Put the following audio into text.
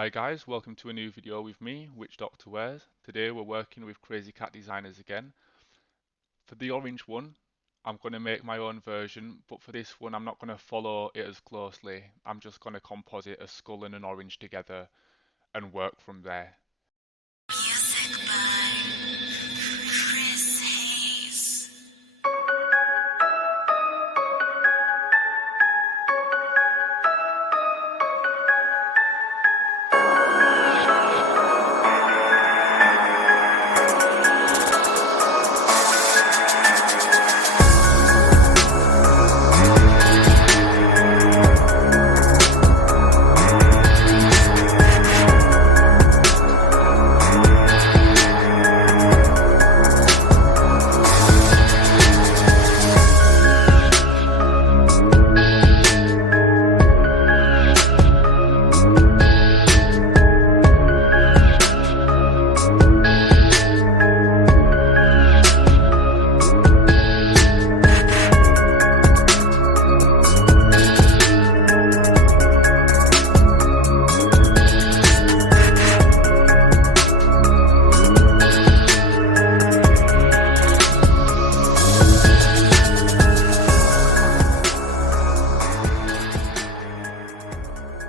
Hi guys, welcome to a new video with me, Witch Doctor Wears. Today we're working with Crazy Cat Designers again. For the orange one, I'm going to make my own version, but for this one I'm not going to follow it as closely. I'm just going to composite a skull and an orange together and work from there. Music by